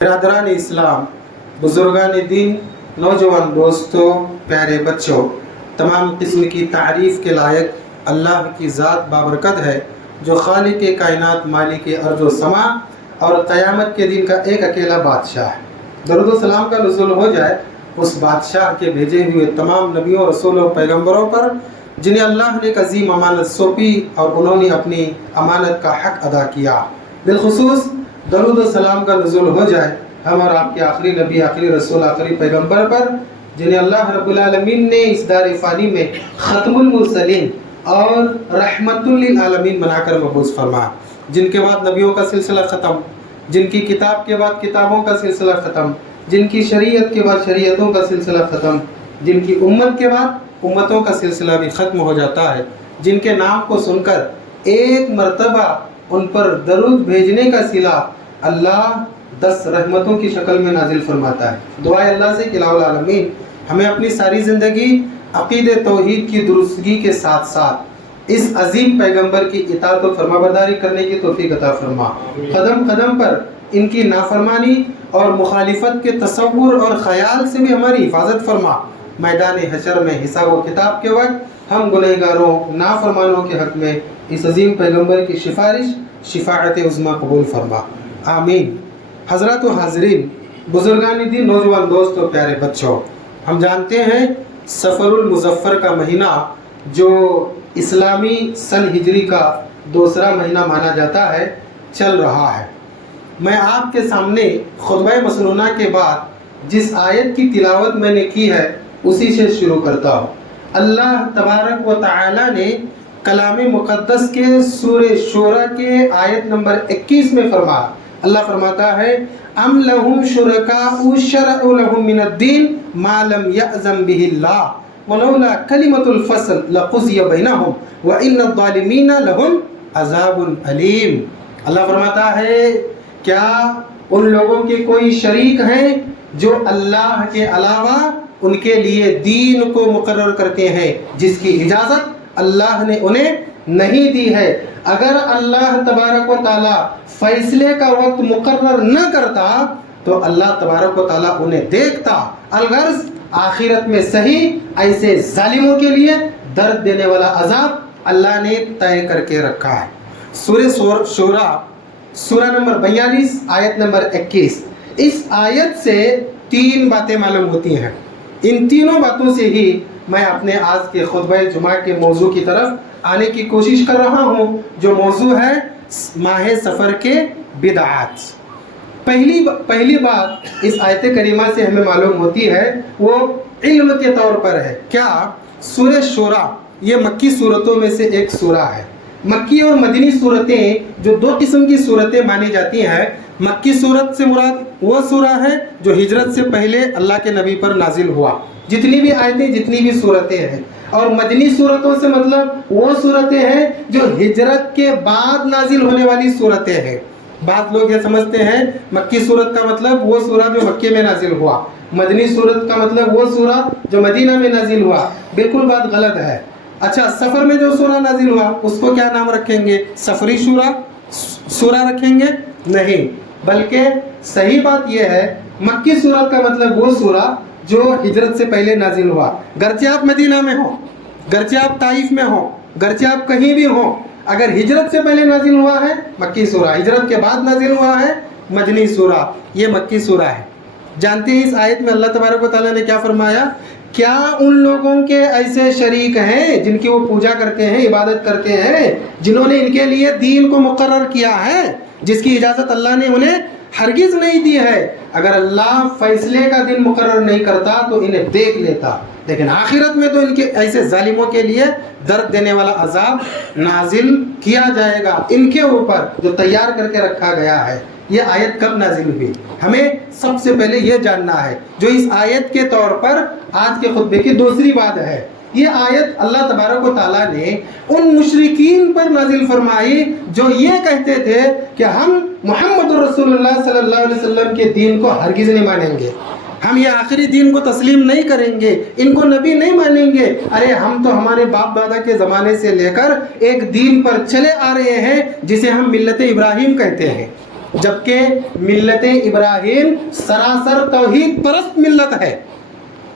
برادران اسلام، بزرگان دین، نوجوان دوستوں، پیارے بچوں، تمام قسم کی تعریف کے لائق اللہ کی ذات بابرکت ہے جو خالق کائنات، مالک ارض و سما اور قیامت کے دن کا ایک اکیلا بادشاہ ہے۔ درود و سلام کا نزول ہو جائے اس بادشاہ کے بھیجے ہوئے تمام نبیوں، رسولوں، پیغمبروں پر جنہیں اللہ نے ایک عظیم امانت سونپی اور انہوں نے اپنی امانت کا حق ادا کیا۔ بالخصوص درود و سلام کا نزول ہو جائے ہم اور آپ کے آخری نبی، آخری رسول، آخری پیغمبر پر جنہیں اللہ رب العالمین نے اس دار فانی میں ختم المرسلین اور رحمت للعالمین بنا کر مبعوث فرما، جن کے بعد نبیوں کا سلسلہ ختم، جن کی کتاب کے بعد کتابوں کا سلسلہ ختم، جن کی شریعت کے بعد شریعتوں کا سلسلہ ختم، جن کی امت کے بعد امتوں کا سلسلہ بھی ختم ہو جاتا ہے، جن کے نام کو سن کر ایک مرتبہ ان پر درود بھیجنے کا صلہ اللہ 10 رحمتوں کی شکل میں نازل فرماتا ہے۔ دعا اللہ سے کہ الہ العالمین ہمیں اپنی ساری زندگی عقید توحید کی درستگی کے ساتھ ساتھ اس عظیم پیغمبر کی اطاعت و فرمانبرداری کرنے کی توفیق عطا فرما۔ قدم قدم پر ان کی نافرمانی اور مخالفت کے تصور اور خیال سے بھی ہماری حفاظت فرما۔ میدان حشر میں حساب و کتاب کے وقت ہم گنہگاروں، نافرمانوں کے حق میں اس عظیم پیغمبر کی سفارش شفاعت عظمیٰ قبول فرما، آمین۔ حضرات و حاضرین، بزرگان دین، نوجوان دوستوں، پیارے بچوں، ہم جانتے ہیں سفر المظفر کا مہینہ جو اسلامی سن ہجری کا دوسرا مہینہ مانا جاتا ہے چل رہا ہے۔ میں آپ کے سامنے خطبہ مسنونہ کے بعد جس آیت کی تلاوت میں نے کی ہے اسی سے شروع کرتا ہوں۔ اللہ تبارک و تعالی نے کلام مقدس کے سورہ شورى کے آیت نمبر 21 میں فرمایا، اللہ فرماتا ہے ام لہم شرکاء شرعوا لہم من الدین ما لم یأذن بہ اللہ ولولا کلمۃ الفصل لقضی بینہم وان الظالمین لہم عذاب علیم۔ اللہ فرماتا ہے کیا ان لوگوں کے کوئی شریک ہیں جو اللہ کے علاوہ ان کے لیے دین کو مقرر کرتے ہیں جس کی اجازت اللہ نے انہیں نہیں دی ہے؟ اگر اللہ تبارک و تعالی فیصلے کا وقت مقرر نہ کرتا تو اللہ تبارک و تعالی انہیں دیکھتا، الغرض آخرت میں صحیح ایسے ظالموں کے لیے درد دینے والا عذاب اللہ نے طے کر کے رکھا ہے۔ سورہ شورى سورہ نمبر 42 آیت نمبر 21۔ اس آیت سے 3 باتیں معلوم ہوتی ہیں۔ ان تینوں باتوں سے ہی میں اپنے آج کے خطبہ جمعہ کے موضوع کی طرف آنے کی کوشش کر رہا ہوں جو موضوع ہے ماہ سفر کے بدعات۔ پہلی بات اس آیت کریمہ سے ہمیں معلوم ہوتی ہے وہ علم کے طور پر ہے۔ کیا سورہ شورى یہ مکی صورتوں میں سے ایک سورہ ہے۔ مکی اور مدنی صورتیں جو 2 قسم کی صورتیں مانی جاتی ہیں، مکی صورت سے مراد وہ سورہ ہے جو ہجرت سے پہلے اللہ کے نبی پر نازل ہوا، جتنی بھی آیتیں، جتنی بھی صورتیں ہیں، اور مدنی صورتوں سے مطلب وہ صورتیں ہیں جو ہجرت کے بعد نازل ہونے والی صورتیں ہیں۔ بعض لوگ یہ سمجھتے ہیں مکی صورت کا مطلب وہ سورہ جو مکے میں نازل ہوا، مدنی صورت کا مطلب وہ سورہ جو مدینہ میں نازل ہوا۔ بالکل بات غلط ہے۔ اچھا، سفر میں جو سورہ نازل ہوا اس کو کیا نام رکھیں گے؟ سفری سورہ رکھیں گے؟ نہیں، بلکہ صحیح بات یہ ہے مکی صورت کا مطلب وہ سورہ جو ہجرت سے پہلے نازل ہوا، گرچہ آپ مدینہ میں ہوں، گرچہ آپ طائف میں ہوں، گرچہ آپ کہیں بھی ہوں، اگر ہجرت سے پہلے نازل ہوا ہے مکی سورہ، ہجرت کے بعد نازل ہوا ہے مدنی سورہ، یہ مکی سورہ ہے۔ جانتے ہیں اس آیت میں اللہ تبارک و تعالیٰ نے کیا فرمایا؟ کیا ان لوگوں کے ایسے شریک ہیں جن کی وہ پوجا کرتے ہیں، عبادت کرتے ہیں، جنہوں نے ان کے لیے دین کو مقرر کیا ہے جس کی اجازت اللہ نے انہیں ہرگز نہیں دی ہے؟ اگر اللہ فیصلے کا دن مقرر نہیں کرتا تو انہیں دیکھ لیتا، لیکن آخرت میں تو ان کے ایسے ظالموں کے لیے درد دینے والا عذاب نازل کیا جائے گا ان کے اوپر جو تیار کر کے رکھا گیا ہے۔ یہ آیت کب نازل ہوئی؟ ہمیں سب سے پہلے یہ جاننا ہے، جو اس آیت کے طور پر آج کے خطبے کی دوسری بات ہے۔ یہ آیت اللہ تبارک و تعالیٰ نے ان مشرکین پر نازل فرمائی جو یہ کہتے تھے کہ ہم محمد رسول اللہ صلی اللہ علیہ وسلم کے دین کو ہرگز نہیں مانیں گے، ہم یہ آخری دین کو تسلیم نہیں کریں گے، ان کو نبی نہیں مانیں گے۔ ارے ہم تو ہمارے باپ دادا کے زمانے سے لے کر ایک دین پر چلے آ رہے ہیں جسے ہم ملت ابراہیم کہتے ہیں۔ جبکہ ملت ابراہیم سراسر توحید پرست ملت ہے،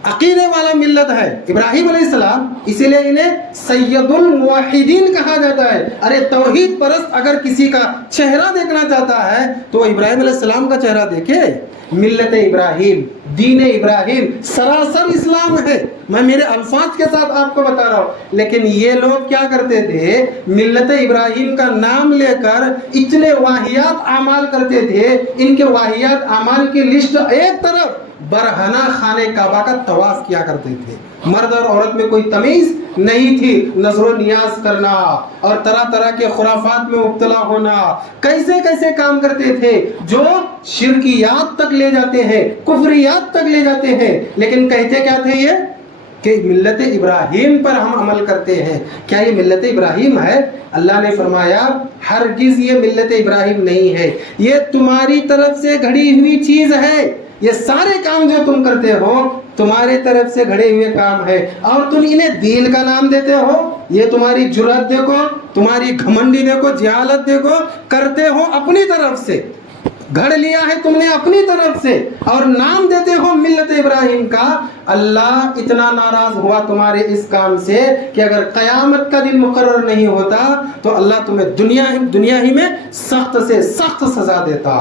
عقیدے والا ملت ہے ابراہیم علیہ السلام، اسی لیے انہیں سید الموحدین کہا جاتا ہے۔ ارے توحید پرست اگر کسی کا چہرہ دیکھنا چاہتا ہے تو ابراہیم علیہ السلام کا چہرہ دیکھے۔ ملت ابراہیم، دین ابراہیم سراسر اسلام ہے، میں میرے الفاظ کے ساتھ آپ کو بتا رہا ہوں۔ لیکن یہ لوگ کیا کرتے تھے، ملت ابراہیم کا نام لے کر اتنے واہیات اعمال کرتے تھے، ان کے واہیات اعمال کی لسٹ ایک طرف، برہنہ خانہ کعبہ کا طواف کیا کرتے تھے، مرد اور عورت میں کوئی تمیز نہیں تھی، نظر و نیاز کرنا اور طرح طرح کے خرافات میں مبتلا ہونا، کیسے کیسے کام کرتے تھے جو شرکیات تک لے جاتے ہیں، کفریات تک لے جاتے ہیں، لیکن کہتے کیا تھے یہ کہ ملت ابراہیم پر ہم عمل کرتے ہیں۔ کیا یہ ملت ابراہیم ہے؟ اللہ نے فرمایا ہرگز یہ ملت ابراہیم نہیں ہے، یہ تمہاری طرف سے گھڑی ہوئی چیز ہے، یہ سارے کام جو تم کرتے ہو تمہارے طرف سے گھڑے ہوئے کام ہے، اور تم انہیں دین کا نام دیتے ہو۔ یہ تمہاری جرأت دیکھو، تمہاری گھمنڈی دیکھو، جہالت دیکھو، کرتے ہو اپنی طرف سے، گھڑ لیا ہے تم نے اپنی طرف سے، اور نام دیتے ہو ملت ابراہیم کا۔ اللہ اتنا ناراض ہوا تمہارے اس کام سے کہ اگر قیامت کا دن مقرر نہیں ہوتا تو اللہ تمہیں دنیا ہی میں سخت سے سخت سزا دیتا۔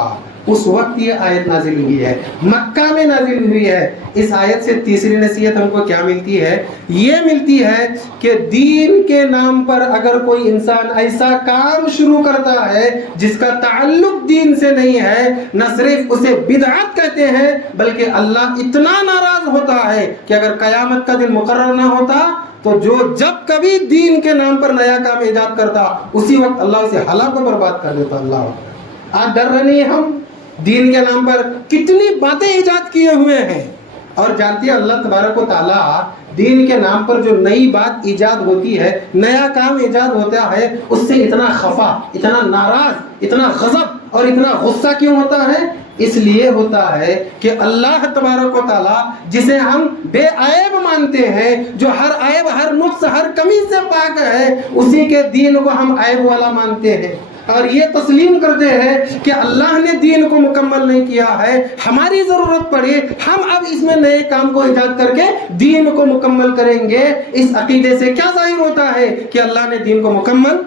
اس وقت یہ آیت نازل ہوئی ہے، مکہ میں نازل ہوئی ہے۔ اس آیت سے تیسری نصیحت ہم کو کیا ملتی ہے؟ یہ ملتی ہے کہ دین کے نام پر اگر کوئی انسان ایسا کام شروع کرتا ہے جس کا تعلق دین سے نہیں ہے، نہ صرف اسے بدعت کہتے ہیں بلکہ اللہ اتنا ناراض ہوتا ہے کہ اگر قیامت کا دن مقرر نہ ہوتا تو جو جب کبھی دین کے نام پر نیا کام ایجاد کرتا اسی وقت اللہ اسے ہلاک و برباد کر دیتا۔ اللہ آج ڈر رہے نہیں، ہم دین کے نام پر کتنی باتیں ایجاد کیے ہوئے ہیں، اور جانتی ہے اللہ تبارک و تعالیٰ دین کے نام پر جو نئی بات ایجاد ہوتی ہے، نیا کام ایجاد ہوتا ہے، اس سے اتنا خفا، اتنا ناراض، اتنا غضب اور اتنا غصہ کیوں ہوتا ہے؟ اس لیے ہوتا ہے کہ اللہ تبارک و تعالیٰ جسے ہم بے عیب مانتے ہیں، جو ہر عیب، ہر نقص، ہر کمی سے پاک ہے، اسی کے دین کو ہم عیب والا مانتے ہیں، اور یہ تسلیم کرتے ہیں کہ اللہ نے دین کو مکمل نہیں کیا ہے، ہماری ضرورت پڑی ہم اب اس میں نئے کام کو ایجاد کر کے دین کو مکمل کریں گے۔ اس عقیدے سے کیا ظاہر ہوتا ہے کہ اللہ نے دین کو مکمل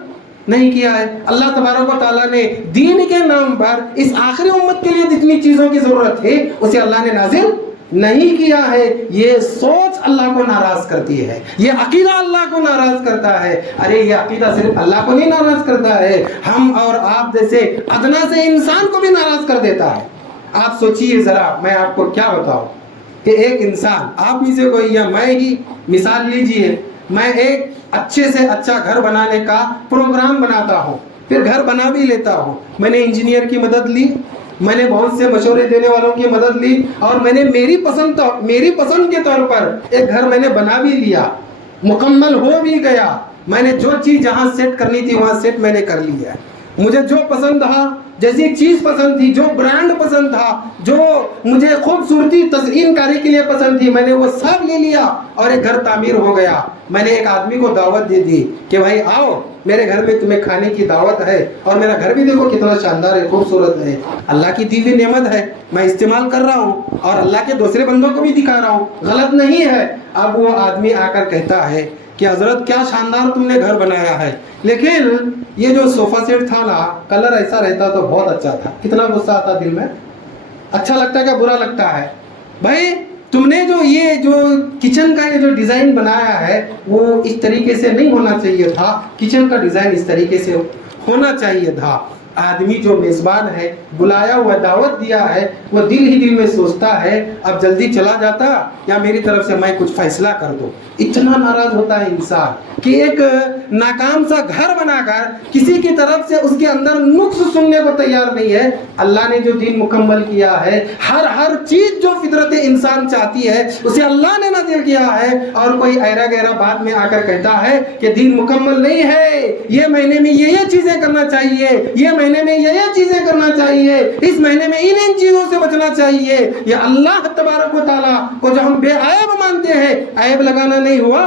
نہیں کیا ہے۔ اللہ تبارک و تعالیٰ نے دین کے نام پر اس آخری امت کے لیے جتنی چیزوں کی ضرورت ہے اسے اللہ نے نازل نہیں کیا ہے۔ یہ سوچ اللہ کو ناراض کرتی ہے، یہ عقیدہ اللہ کو ناراض کرتا ہے۔ ارے یہ عقیدہ صرف اللہ کو نہیں ناراض کرتا ہے، ہم اور آپ جیسے ادنا سے انسان کو بھی ناراض کر دیتا ہے۔ آپ سوچئے ذرا، میں آپ کو کیا بتاؤں کہ ایک انسان، آپ میں سے کوئی یا میں ہی مثال لیجئے، میں ایک اچھے سے اچھا گھر بنانے کا پروگرام بناتا ہوں، پھر گھر بنا بھی لیتا ہوں، میں نے انجینئر کی مدد لی، میں نے بہت سے مشورے دینے والوں کی مدد لی، اور میں نے میری پسند کے طور پر ایک گھر میں نے بنا بھی لیا، مکمل ہو بھی گیا، میں نے جو چیز جہاں سیٹ کرنی تھی وہاں سیٹ میں نے کر لیا ہے، مجھے جو پسند تھا، جیسی چیز پسند تھی، جو برانڈ پسند تھا، جو مجھے خوبصورتی تزئین کاری کے لیے پسند تھی، میں نے وہ سب لے لیا اور ایک گھر تعمیر ہو گیا۔ میں نے ایک آدمی کو دعوت دے دی کہ بھائی آؤ میرے گھر میں تمہیں کھانے کی دعوت ہے، اور میرا گھر بھی دیکھو کتنا شاندار ہے، خوبصورت ہے، اللہ کی دی ہوئی نعمت ہے، میں استعمال کر رہا ہوں اور اللہ کے دوسرے بندوں کو بھی دکھا رہا ہوں، غلط نہیں ہے۔ اب وہ آدمی آ کر کہتا ہے کہ حضرت کیا شاندار تم نے گھر بنایا ہے، لیکن یہ جو صوفہ سیٹ تھا نا، کلر ایسا رہتا تو بہت اچھا تھا۔ کتنا غصہ آتا دل میں، اچھا لگتا ہے کہ برا لگتا ہے؟ بھائی تم نے یہ جو کچن کا یہ جو ڈیزائن بنایا ہے وہ اس طریقے سے نہیں ہونا چاہیے تھا، کچن کا ڈیزائن اس طریقے سے ہونا چاہیے تھا۔ آدمی جو میزبان ہے، بلایا ہوا، دعوت دیا ہے، وہ دل ہی دل میں سوچتا ہے اب جلدی چلا جاتا یا میری طرف سے میں کچھ فیصلہ کر دوں۔ اتنا ناراض ہوتا ہے انسان کہ ایک ناکام سا گھر بنا کر کسی کی طرف سے اس کے اندر نقص سننے کو تیار نہیں ہے۔ اللہ نے جو دین مکمل کیا ہے، ہر چیز جو فطرت انسان چاہتی ہے اسے اللہ نے نازل کیا ہے، اور کوئی ایرا گہرا بات میں آ کر کہتا ہے کہ دین مکمل نہیں ہے، یہ مہینے میں یہ چیزیں کرنا چاہیے، یہ مہینے میں یہ چیزیں کرنا چاہیے، اس مہینے میں ان چیزوں سے بچنا چاہیے۔ یہ اللہ تبارک و تعالیٰ کو جو ہم بے عیب مانتے ہیں، عیب لگانا نہیں ہوا،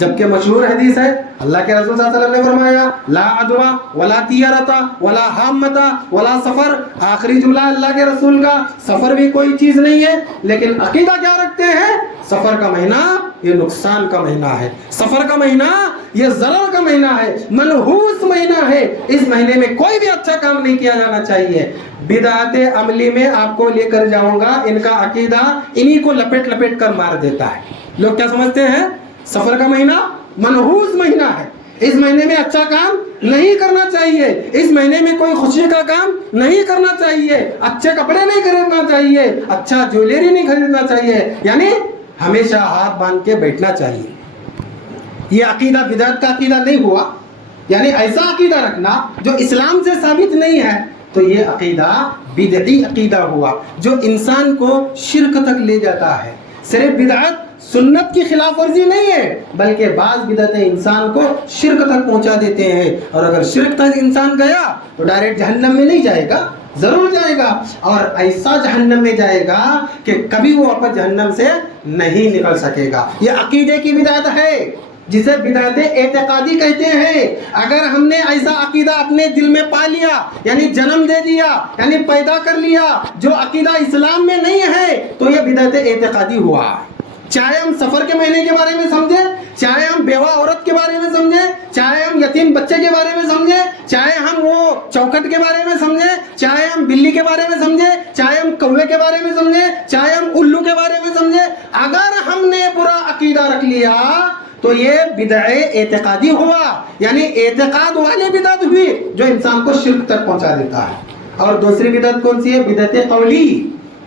جبکہ مشہور حدیث ہے اللہ کے رسول صلی اللہ علیہ وسلم نے فرمایا لا عدوا ولا طیرۃ ولا حامۃ ولا سفر. آخری جملہ اللہ کے رسول کا. سفر بھی کوئی چیز نہیں ہے، لیکن عقیدہ کیا رکھتے ہیں؟ سفر کا مہینہ یہ نقصان کا مہینہ ہے، سفر کا مہینہ یہ ضرر کا مہینہ ہے، منحوس مہینہ ہے، اس مہینے میں کوئی بھی اچھا کام نہیں کیا جانا چاہیے. بدعت عملی میں آپ کو لے کر جاؤں گا، ان کا عقیدہ انہی کو لپیٹ لپیٹ کر مار دیتا ہے. لوگ کیا سمجھتے ہیں؟ سفر کا مہینہ منحوس مہینہ ہے، اس مہینے میں اچھا کام نہیں کرنا چاہیے، اس مہینے میں کوئی خوشی کا کام نہیں کرنا چاہیے، اچھے کپڑے نہیں خریدنا چاہیے، اچھا جویلری نہیں خریدنا چاہیے، یعنی ہمیشہ ہاتھ باندھ کے بیٹھنا چاہیے. یہ عقیدہ بدعت کا عقیدہ نہیں ہوا، یعنی ایسا عقیدہ رکھنا جو اسلام سے ثابت نہیں ہے، تو یہ عقیدہ بدعی عقیدہ ہوا جو انسان کو شرک تک لے جاتا ہے. صرف بدعت سنت کی خلاف ورزی نہیں ہے، بلکہ بعض بدعتیں انسان کو شرک تک پہنچا دیتے ہیں، اور اگر شرک تک انسان گیا تو ڈائریکٹ جہنم میں نہیں جائے گا، ضرور جائے گا، اور ایسا جہنم میں جائے گا کہ کبھی وہ اپنے جہنم سے نہیں نکل سکے گا. یہ عقیدے کی بدعت ہے جسے بدعت اعتقادی کہتے ہیں. اگر ہم نے ایسا عقیدہ اپنے دل میں پا لیا، یعنی جنم دے دیا، یعنی پیدا کر لیا جو عقیدہ اسلام میں نہیں ہے، تو یہ بدعت اعتقادی ہوا. چاہے ہم سفر کے مہینے کے بارے میں سمجھیں، چاہے ہم بیوہ عورت کے بارے میں سمجھیں، چاہے ہم یتیم بچے کے بارے میں سمجھیں، چاہے ہم وہ چوکٹ کے بارے میں سمجھیں، چاہے ہم بلی کے بارے میں سمجھیں، چاہے ہم کوے کے بارے میں سمجھیں، چاہے ہم الو کے بارے میں سمجھیں، اگر ہم نے برا عقیدہ رکھ لیا تو یہ بدعت اعتقادی ہوا، یعنی اعتقاد والی بدعت ہوئی جو انسان کو شرک تک پہنچا دیتا ہے. اور دوسری بدعت کون سی ہے؟ بدعت قولی،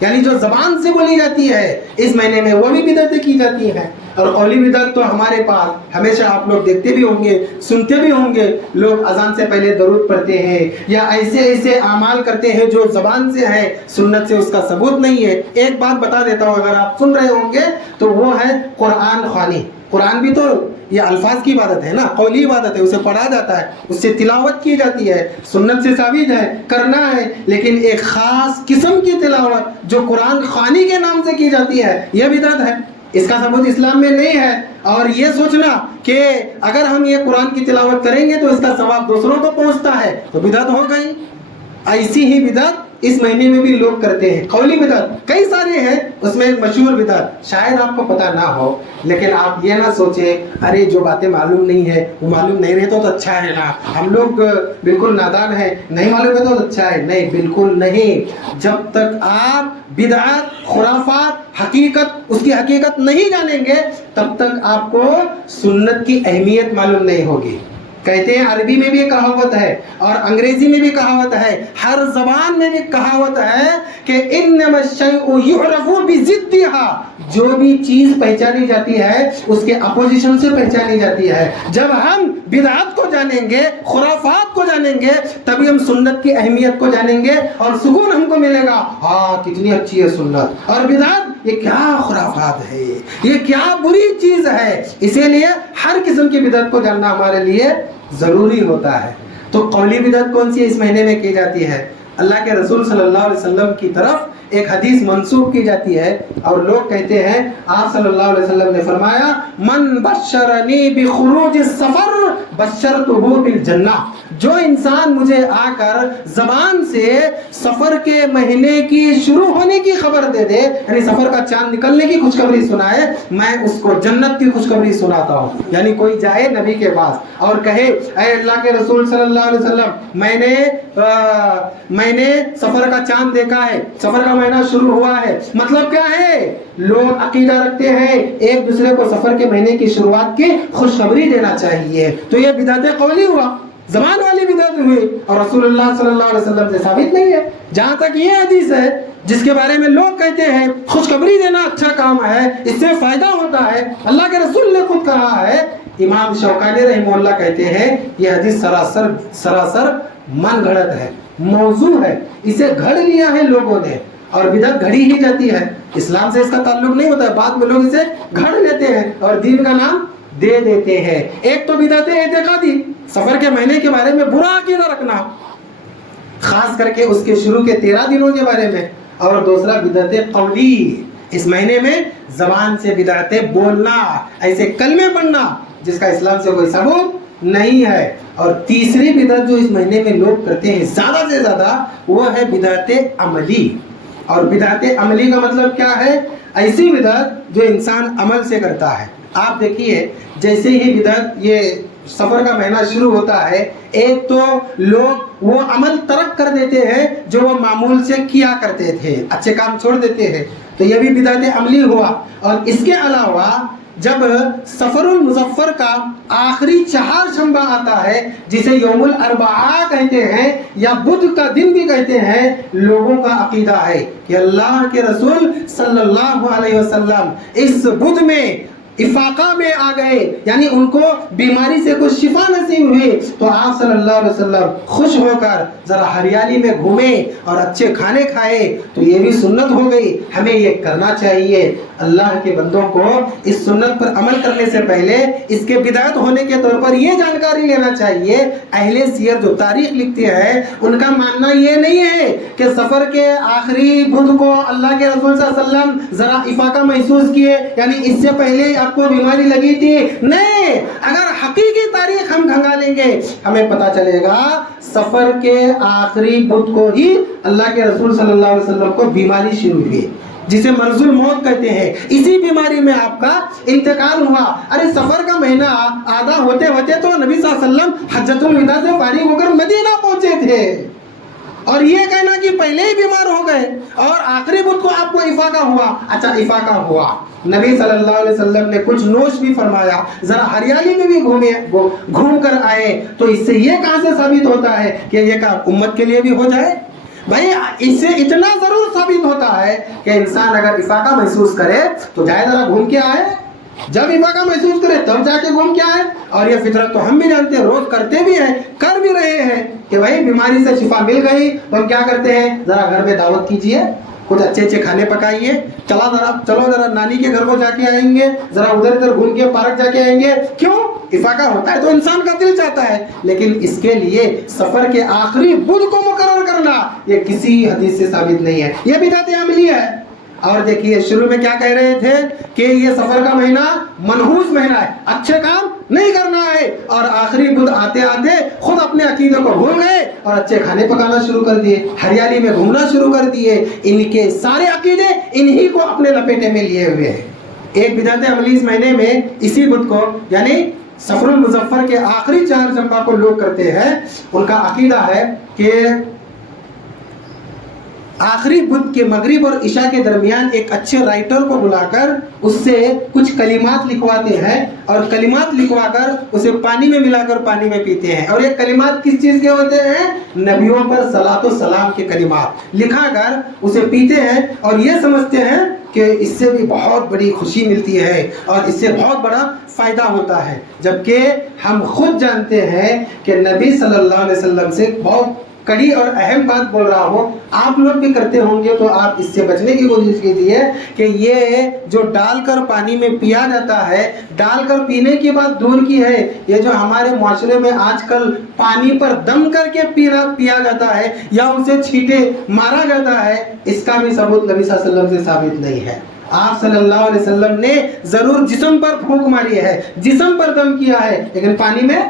یعنی جو زبان سے بولی جاتی ہے، اس مہینے میں وہ بھی بدعتیں کی جاتی ہیں. اور قولی بدعت تو ہمارے پاس ہمیشہ آپ لوگ دیکھتے بھی ہوں گے، سنتے بھی ہوں گے، لوگ اذان سے پہلے درود پڑھتے ہیں یا ایسے ایسے اعمال کرتے ہیں جو زبان سے ہے، سنت سے اس کا ثبوت نہیں ہے. ایک بات بتا دیتا ہوں، اگر آپ سن رہے ہوں گے تو وہ ہے قرآن خوانی. قرآن بھی تو یہ الفاظ کی عبادت ہے نا، قولی عبادت ہے، اسے پڑھا جاتا ہے، اس سے تلاوت کی جاتی ہے، سنت سے ثابت ہے، کرنا ہے. لیکن ایک خاص قسم کی تلاوت جو قرآن خوانی کے نام سے کی جاتی ہے، یہ بدعت ہے، اس کا ثبوت اسلام میں نہیں ہے. اور یہ سوچنا کہ اگر ہم یہ قرآن کی تلاوت کریں گے تو اس کا ثواب دوسروں کو پہنچتا ہے تو بدعت ہو گئی. ایسی ہی بدعت اس مہینے میں بھی لوگ کرتے ہیں. قولی بدعت کئی سارے ہیں، اس میں ایک مشہور بدعت شاید آپ کو پتہ نہ ہو، لیکن آپ یہ نہ سوچیں ارے جو باتیں معلوم نہیں ہے وہ معلوم نہیں رہے تو اچھا ہے نا، ہم لوگ بالکل نادان ہیں، نہیں معلوم ہے تو اچھا ہے. نہیں، بالکل نہیں. جب تک آپ بدعت، خرافات، حقیقت، اس کی حقیقت نہیں جانیں گے تب تک آپ کو سنت کی اہمیت معلوم نہیں ہوگی. کہتے ہیں عربی میں بھی کہاوت ہے اور انگریزی میں بھی کہاوت ہے، ہر زبان میں بھی کہاوت ہے کہ انما الشیء یعرف بضدها، جو بھی چیز پہچانی جاتی ہے اس کے اپوزیشن سے پہچانی جاتی ہے. جب ہم بدعت کو جانیں گے، خرافات کو جانیں گے، تبھی ہم سنت کی اہمیت کو جانیں گے اور سکون ہم کو ملے گا. ہاں کتنی اچھی ہے سنت، اور بدعت یہ کیا خرافات ہے، یہ کیا بری چیز ہے. اسی لیے ہر قسم کی بدعت کو جاننا ہمارے لیے ضروری ہوتا ہے. تو قولی بدعت کون سی ہے اس مہینے میں کی جاتی ہے؟ اللہ کے رسول صلی اللہ علیہ وسلم کی طرف ایک حدیث منسوب کی جاتی ہے اور لوگ کہتے ہیں آپ صلی اللہ علیہ وسلم نے فرمایا من بشرنی بخروج السفر بشرتہ بالجنہ، جو انسان مجھے آ کر زبان سے سفر کے مہینے کی شروع ہونے کی خبر دے دے، یعنی سفر کا چاند نکلنے کی خوشخبری سنائے، میں اس کو جنت کی خوشخبری سناتا ہوں. یعنی کوئی جائے نبی کے پاس اور کہے اے اللہ کے رسول صلی اللہ علیہ وسلم میں نے سفر کا چاند دیکھا ہے، سفر کا مہینہ شروع ہوا ہے. مطلب کیا ہے؟ لوگ عقیدہ رکھتے ہیں ایک دوسرے کو سفر کے مہینے کی شروعات کی خوشخبری دینا چاہیے، تو یہ بدعت قولی ہوا، زبان والی بدعت ہوئی اور رسول اللہ صلی اللہ علیہ وسلم سے ثابت نہیں ہے. جہاں تک یہ حدیث ہے جس کے بارے میں لوگ کہتے ہیں خوشخبری دینا اچھا کام ہے، اس سے فائدہ ہوتا ہے، اللہ کے رسول نے خود کہا ہے، امام شوکانی رحمہ اللہ کہتے ہیں یہ حدیث سراسر من گھڑت ہے، موضوع ہے، اسے گھڑ لیا ہے لوگوں نے، اور بدعت گھڑی ہی جاتی ہے، اسلام سے اس کا تعلق نہیں ہوتا ہے. بعد میں لوگ اسے گھڑ لیتے ہیں اور دین کا نام دے دیتے ہیں. ایک تو بدعت اعتقادی، سفر کے مہینے کے بارے میں برا عقیدہ رکھنا، خاص کر کے اس کے شروع کے 13 دنوں کے بارے میں، اور دوسرا بدعت قولی، اس مہینے میں زبان سے بدعتیں بولنا، ایسے کلمے پڑھنا جس کا اسلام سے کوئی ثبوت نہیں ہے۔ اور تیسری بدعت جو اس مہینے میں لوگ کرتے ہیں زیادہ سے زیادہ، وہ ہے بدعت عملی۔ اور بدعت عملی کا مطلب کیا ہے؟ ایسی بدعت جو انسان عمل سے کرتا ہے۔ آپ دیکھیے جیسے ہی بدعت، یہ سفر کا مہینہ شروع ہوتا ہے، ایک تو لوگ وہ عمل ترک کر دیتے ہیں جو وہ معمول سے کیا کرتے تھے، اچھے کام چھوڑ دیتے ہیں، تو یہ بھی بدعت عملی ہوا۔ اور اس کے علاوہ جب سفر المظفر کا آخری چہارشنبہ آتا ہے، جسے یوم الاربعاء کہتے ہیں یا بدھ کا دن بھی کہتے ہیں، لوگوں کا عقیدہ ہے کہ اللہ کے رسول صلی اللہ علیہ وسلم اس بدھ میں افاقہ میں آ گئے، یعنی ان کو بیماری سے کچھ شفا نصیب ہوئی، تو آپ صلی اللہ علیہ وسلم خوش ہو کر ذرا ہریالی میں گھومیں اور اچھے کھانے کھائے، تو یہ بھی سنت ہو گئی، ہمیں یہ کرنا چاہیے۔ اللہ کے بندوں کو اس سنت پر عمل کرنے سے پہلے اس کے بدعت ہونے کے طور پر یہ جانکاری لینا چاہیے۔ اہل سیر جو تاریخ لکھتے ہیں ان کا ماننا یہ نہیں ہے کہ سفر کے آخری بدھ کو اللہ کے رسول صلی اللہ علیہ وسلم ذرا افاقہ محسوس کیے، یعنی اس سے پہلے آپ کو بیماری لگی تھی، نہیں۔ اگر حقیقی تاریخ ہم کھنگالیں گے ہمیں پتا چلے گا سفر کے آخری بدھ کو ہی اللہ کے رسول صلی اللہ علیہ وسلم کو بیماری شروع ہوئی، جسے مرض الموت کہتے ہیں۔ اسی بیماری میں آپ کا انتقال ہوا۔ ارے سفر کا مہینہ آدھا ہوتے ہوتے تو نبی صلی اللہ علیہ وسلم حجۃ الوداع سے فارغ ہو کر مدینہ پہنچے تھے، اور یہ کہنا کہ پہلے ہی بیمار ہو گئے اور آخری بدھ کو آپ کو افاقہ ہوا۔ اچھا افاقہ ہوا، نبی صلی اللہ علیہ وسلم نے کچھ نوش بھی فرمایا، ذرا ہریالی میں بھی گھوم کر آئے، تو اس سے یہ کہاں سے ثابت ہوتا ہے کہ یہ کام امت کے لیے بھی ہو جائے؟ بھائی اس سے اتنا ضرور ثابت ہوتا ہے کہ انسان اگر افاقہ محسوس کرے تو جائے ذرا گھوم کے آئے، جب افاقہ محسوس کرے تب جا کے گھوم کے آئے۔ اور یہ فطرت تو ہم بھی جانتے ہیں، روز کرتے بھی ہیں، کر بھی رہے ہیں کہ بھائی بیماری سے شفا مل گئی تو ہم کیا کرتے ہیں، ذرا گھر میں دعوت کیجئے، کچھ اچھے اچھے کھانے پکائیے، چلو ذرا نانی کے گھر کو جا کے آئیں گے، ذرا ادھر ادھر گھوم کے پارک جا کے آئیں گے۔ کیوں؟ افاقہ ہوتا ہے تو انسان کا دل چاہتا ہے، لیکن اس کے لیے سفر کے آخری بدھ کو مقرر کرنا یہ کسی حدیث سے ثابت نہیں ہے، یہ بدعت عملی ہے۔ اور دیکھیے شروع میں کیا کہہ رہے تھے کہ یہ سفر کا مہینہ منحوس مہینہ ہے، اچھے کام نہیں کرنا ہے، اور آخری بدھ آتے آتے خود اپنے عقیدے کو بھول گئے اور اچھے کھانے پکانا شروع کر دیے، ہریالی میں گھومنا شروع کر دیے۔ ان کے سارے عقیدے انہی کو اپنے لپیٹے میں لیے ہوئے ہیں۔ ایک بدعت عملی اس مہینے میں اسی بدھ کو یعنی سفر المظفر کے آخری چہارشنبہ کو لوگ کرتے ہیں۔ ان کا عقیدہ ہے کہ آخری بدھ کے مغرب اور عشاء کے درمیان ایک اچھے رائٹر کو بلا کر اس سے کچھ کلمات لکھواتے ہیں، اور کلمات لکھوا کر اسے پانی میں ملا کر پانی میں پیتے ہیں۔ اور یہ کلمات کس چیز کے ہوتے ہیں؟ نبیوں پر صلاۃ و سلام کے کلمات لکھا کر اسے پیتے ہیں، اور یہ سمجھتے ہیں کہ اس سے بھی بہت بڑی خوشی ملتی ہے اور اس سے بہت بڑا فائدہ ہوتا ہے، جبکہ ہم خود جانتے ہیں کہ نبی صلی اللہ علیہ وسلم سے بہت کڑی اور اہم بات بول رہا ہوں، آپ لوگ بھی کرتے ہوں گے تو آپ اس سے بچنے کی کوشش کیجیے کہ یہ جو ڈال کر پانی میں پیا جاتا ہے، ڈال کر پینے کی بات دور کی ہے، یہ جو ہمارے معاشرے میں آج کل پانی پر دم کر کے پیا جاتا ہے یا اسے چھینٹے مارا جاتا ہے، اس کا بھی ثبوت نبی صلی اللہ علیہ وسلم سے ثابت نہیں ہے۔ آپ صلی اللہ علیہ وسلم نے ضرور جسم پر پھونک ماری ہے، جسم پر دم کیا ہے، لیکن پانی میں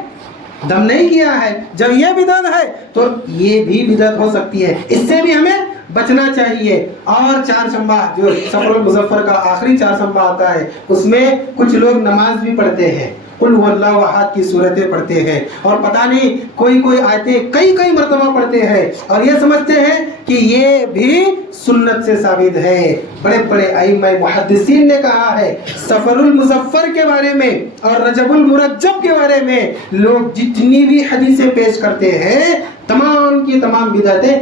دم نہیں کیا ہے۔ جب یہ بدعت ہے تو یہ بھی بدعت ہو سکتی ہے، اس سے بھی ہمیں بچنا چاہیے۔ اور چہارشنبہ جو سفر المظفر کا آخری چہارشنبہ آتا ہے، اس میں کچھ لوگ نماز بھی پڑھتے ہیں، قل هو اللہ احد کی صورتیں پڑھتے ہیں، اور پتہ نہیں کوئی آیتیں کئی مرتبہ پڑھتے ہیں، اور یہ سمجھتے ہیں کہ یہ بھی سنت سے ثابت ہے۔ بڑے ائمہ محدثین نے کہا ہے سفر المظفر کے بارے میں اور رجب المرجب کے بارے میں لوگ جتنی بھی حدیثیں پیش کرتے ہیں، تمام کی تمام بدعتیں،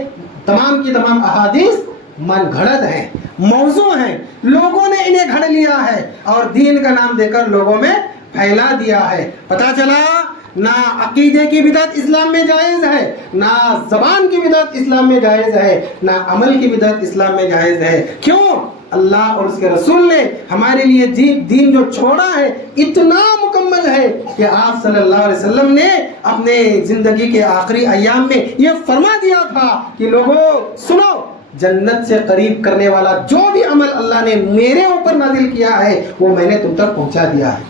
تمام کی تمام احادیث من گھڑت ہیں، موضوع ہیں، لوگوں نے انہیں گھڑ لیا ہے اور دین کا نام دے کر لوگوں میں پھیلا دیا ہے۔ پتہ چلا نہ عقیدے کی بدعت اسلام میں جائز ہے، نہ زبان کی بدعت اسلام میں جائز ہے، نہ عمل کی بدعت اسلام میں جائز ہے۔ کیوں؟ اللہ اور اس کے رسول نے ہمارے لیے دین جو چھوڑا ہے اتنا مکمل ہے کہ آپ صلی اللہ علیہ وسلم نے اپنے زندگی کے آخری ایام میں یہ فرما دیا تھا کہ لوگوں سنو، جنت سے قریب کرنے والا جو بھی عمل اللہ نے میرے اوپر نازل کیا ہے وہ میں نے تم تک پہنچا دیا ہے۔